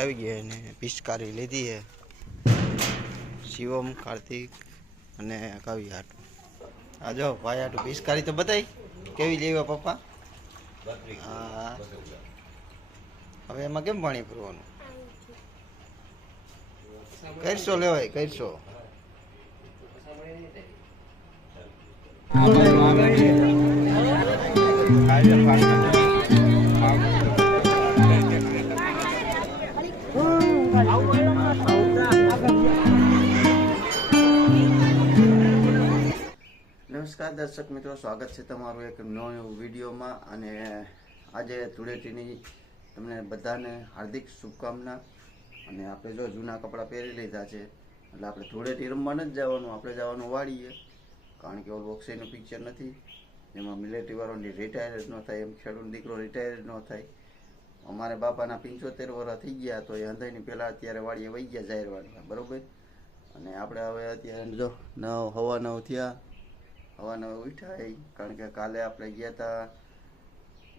આવી ગયા અને પિચકારી લીધી છે. શિવમ, કાર્તિક અને કાવ્ય હાટું. આ જો ભાઈ હાટું પિચકારી તો બતાવી કેવી લેવા પપ્પા. હા, હવે એમાં કેમ પાણી ભરવાનું? કરશો લેવાય કરશો. નમસ્કાર દર્શક મિત્રો, સ્વાગત છે તમારું એક નવો વિડીયોમાં. અને આજે ધૂળેટીની તમને બધાને હાર્દિક શુભકામના. અને આપણે જો જૂના કપડાં પહેરી લીધા છે એટલે આપણે ધૂળેટી રમવા નથી જવાનું, આપણે જવાનું વાડીએ. કારણ કે ઓલું અક્ષયનું પિક્ચર નથી એમાં મિલિટરીવાળાની રિટાયર ન થાય, એમ ખેડૂત દીકરો રિટાયર ન થાય. અમારે બાપાના 75 વર્ષ થઈ ગયા તો એ અંધાઈની પહેલાં અત્યારે વાડીએ વહી ગયા જાહેરવાડીમાં, બરાબર. અને આપણે હવે અત્યારે જો 9:15 થયા, 9:15 ઉઠ્યા. કારણ કે કાલે આપણે ગયા હતા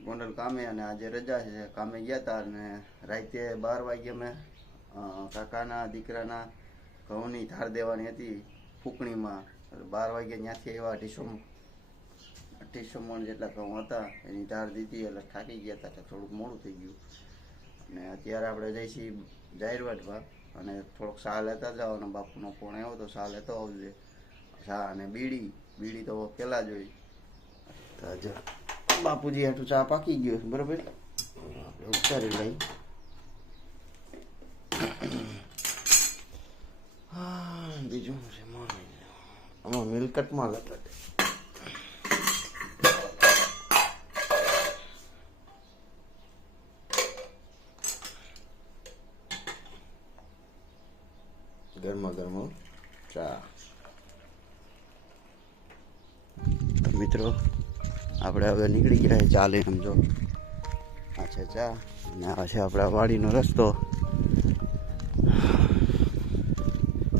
ગોંડલ કામે અને આજે રજા છે, કામે ગયા હતા. અને રાતે 12 વાગે અમે કાકાના દીકરાના ઘઉંની ધાર દેવાની હતી ફૂકણીમાં. 12 વાગે ત્યાંથી એવા 2800 મણ જેટલા ઘઉં હતા, એની ધાર દીધી એટલે થાકી ગયા હતા, એટલે થોડુંક મોડું થઈ ગયું. અને અત્યારે આપણે જઈશી જાહેરવાટમાં અને થોડોક સા લેતા જવાનો. બાપુનો ફોન આવ્યો તો સા લેતો આવજે. ચા અને બીડી તો પેલા જ હોય. તો બાપુજી હાટું ચા પાકી ગયો, બરોબર. આપણે ઉતારી લઈ. હા, બીજું છે આમાં મિલકતમાં લગત. ગરમા ગરમ ચા. તો મિત્રો આપણે હવે નીકળી ગયા ચા લઈને. સમજો આ છે ચા અને આ છે આપણા વાડીનો રસ્તો.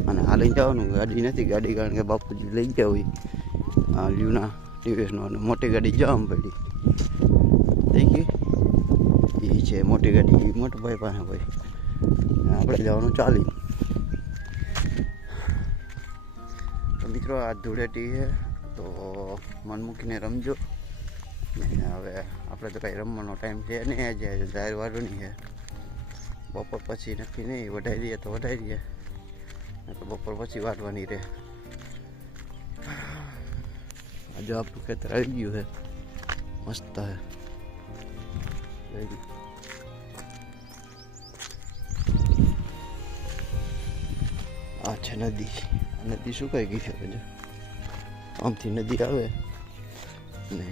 અને આ લઈને જવાનું, ગાડી નથી. ગાડી કારણ કે બાપુજી લઈ ગયા હોય આ લ્યુના ટીવીએસનો, અને મોટી ગાડી જવા પડી થઈ ગઈ. એ છે મોટી ગાડી, મોટા ભાઈ પાસે હોય. આપણે જવાનું ચાલી. તો મિત્રો આ ધૂળેટી છે તો મન મૂકીને રમજો. હવે આપણે તો કાંઈ રમવાનો ટાઈમ છે નહીં, આજે જાહેર વાળુની છે. બપોર પછી નક્કી નહીં, વઢાઈ દઈએ તો વઢાઈ દઈએ, તો બપોર પછી વાટવાની રહે. આજે આપણું ખેતર આવી ગયું છે, મસ્ત છે. આ છે નદી. નદી સુકાઈ ગઈ છે બધું. આમથી નદી આવે ને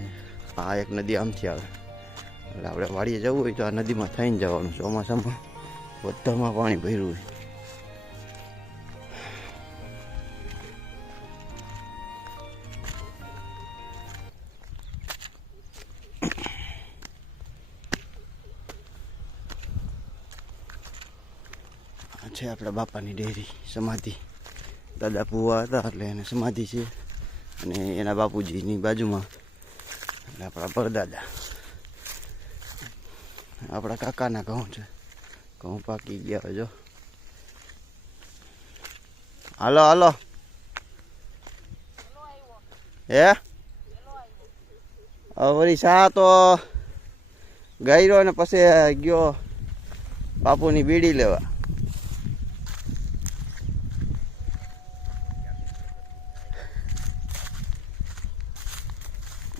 આ એક નદી આમથી આવે. એટલે આપણે વાડીએ જવું હોય તો આ નદીમાં થઈને જવાનું. ચોમાસામાં બધામાં પાણી ભર્યું હોય. આ છે આપણા બાપાની ડેરી, સમાધિ. દાદા ભુવા હતા એટલે એને સમાધિ છે. અને એના બાપુજીની બાજુમાં એટલે આપણા પરદાદા. આપણા કાકાના ઘઉં છે, ઘઉં પાકી ગયા. જો હાલો હાલો. હે વળી શા તો ગાયરો ને પછી ગયો બાપુની બીડી લેવા.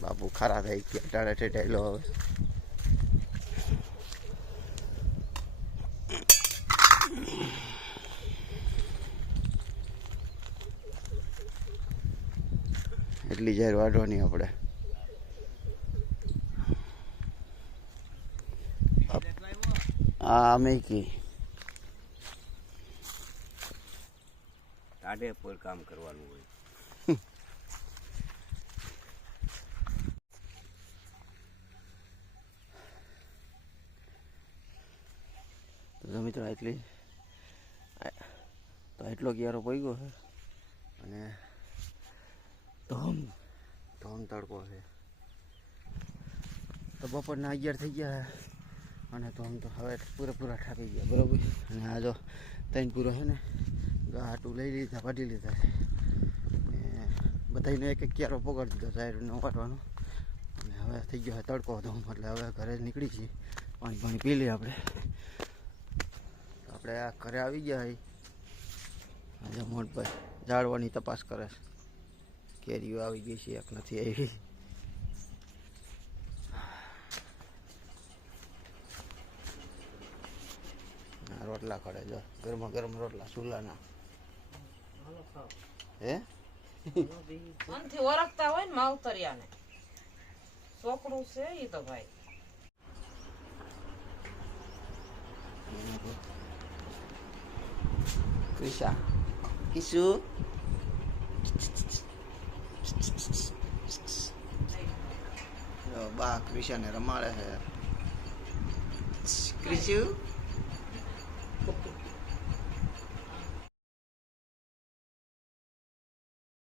બાપુ ખરા થઈ ગયા, ટાળે ઠેઠાયેલો હવે. એટલી જાહેર વાઢવાની આપણે. આ મેકી ટાઢે પર કામ કરવાનું હોય. તો મિત્રો એટલી તો એટલો ક્યારો પડી છે અને ધોમ તડકો છે. તો બપોરના 11 થઈ ગયા અને તો આમ તો હવે પૂરેપૂરા થાકી ગયા બરાબર. અને આ જો ત્રણ પૂરો છે ને ગાટું લઈ લીધા, વાટી લીધા છે. ને બધાને એક એક ક્યારો પકડી દીધો સાઈડનો વાટવાનો. અને હવે થઈ ગયો તડકો હતો એટલે હવે ઘરે નીકળી છીએ. પાણી પી લઈએ આપણે. આ ઘરે આવી ગયા હોય. આજે મોટભાઈ ઝાડવાની તપાસ કરે છે. કેરીઓ આવી ગઈ છે, એક નથી આવી. રોટલા ખડે જો ગરમા ગરમ રોટલા ચૂલાના. હે મનથી ઓળખતા હોય ને માવતરિયાને છોકરું છે ઈ તો ભાઈ. ક્રિશા કિશુ બા ક્રિશાને રમાડે છે. ક્રિશુ